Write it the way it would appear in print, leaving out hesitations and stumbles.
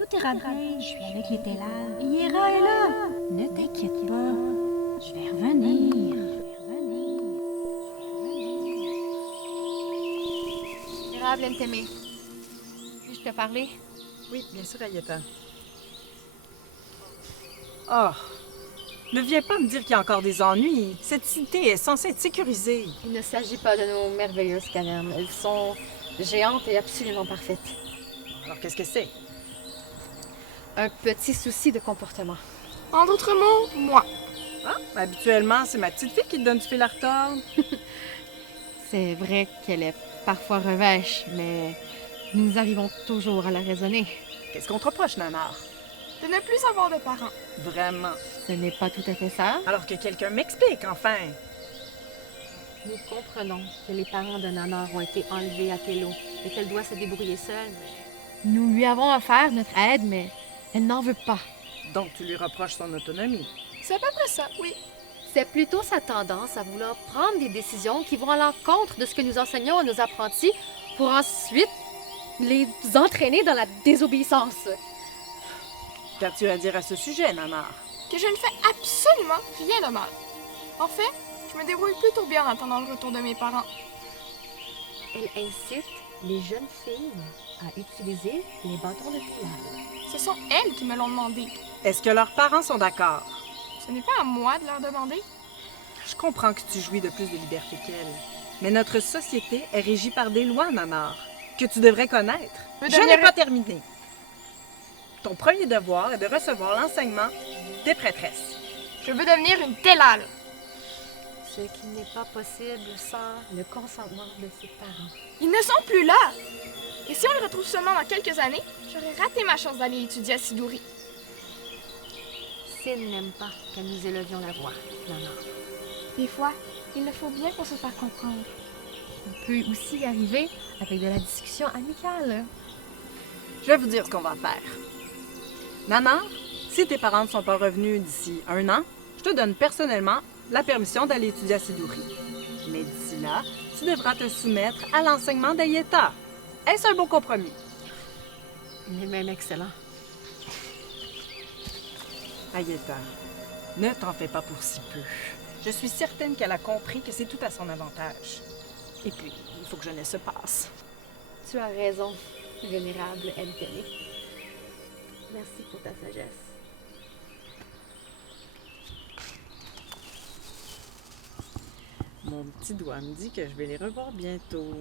Tout ira bien, je suis avec les télales. Yera est là. Ne t'inquiète pas, je vais revenir. Admirable, viens de t'aimer. Puis-je te parler? Oui, bien sûr, Ayeta. Oh, ne viens pas me dire qu'il y a encore des ennuis. Cette cité est censée être sécurisée. Il ne s'agit pas de nos merveilleuses cavernes. Elles sont géantes et absolument parfaites. Alors qu'est-ce que c'est? Un petit souci de comportement. En d'autres mots, moi. Ah, habituellement, c'est ma petite fille qui te donne du fil à retordre. C'est vrai qu'elle est parfois revêche, mais nous arrivons toujours à la raisonner. Qu'est-ce qu'on te reproche, Nanar? De ne plus avoir de parents. Vraiment. Ce n'est pas tout à fait ça. Alors que quelqu'un m'explique, enfin. Nous comprenons que les parents de Nanar ont été enlevés à Kélo et qu'elle doit se débrouiller seule, mais... Nous lui avons offert notre aide, mais elle n'en veut pas. Donc tu lui reproches son autonomie. C'est à peu près ça, oui. C'est plutôt sa tendance à vouloir prendre des décisions qui vont à l'encontre de ce que nous enseignons à nos apprentis pour ensuite les entraîner dans la désobéissance. Qu'as-tu à dire à ce sujet, Nanar? Que je ne fais absolument rien de mal. En fait, je me débrouille plutôt bien en attendant le retour de mes parents. Elle incite les jeunes filles à utiliser les bâtons de pillage. Ce sont elles qui me l'ont demandé. Est-ce que leurs parents sont d'accord? Ce n'est pas à moi de leur demander. Je comprends que tu jouis de plus de liberté qu'elle. Mais notre société est régie par des lois, Nanar, que tu devrais connaître. Je n'ai pas terminé. Ton premier devoir est de recevoir l'enseignement des prêtresses. Je veux devenir une tellale. Ce qui n'est pas possible sans le consentement de ses parents. Ils ne sont plus là. Et si on les retrouve seulement dans quelques années, j'aurais raté ma chance d'aller étudier à Sidouri. Sid n'aime pas que nous élevions la voix, Nanar. Des fois, il faut bien qu'on se fasse comprendre. On peut aussi y arriver avec de la discussion amicale. Je vais vous dire ce qu'on va faire. Nanar, si tes parents ne sont pas revenus d'ici 1 an, je te donne personnellement la permission d'aller étudier à Sidouri. Mais d'ici là, tu devras te soumettre à l'enseignement d'Ayeta. Est-ce un bon compromis? Il est même excellent. Ayeta, ne t'en fais pas pour si peu. Je suis certaine qu'elle a compris que c'est tout à son avantage. Et puis, il faut que jeunesse se passe. Tu as raison, vénérable Eltene. Merci pour ta sagesse. Mon petit doigt me dit que je vais les revoir bientôt.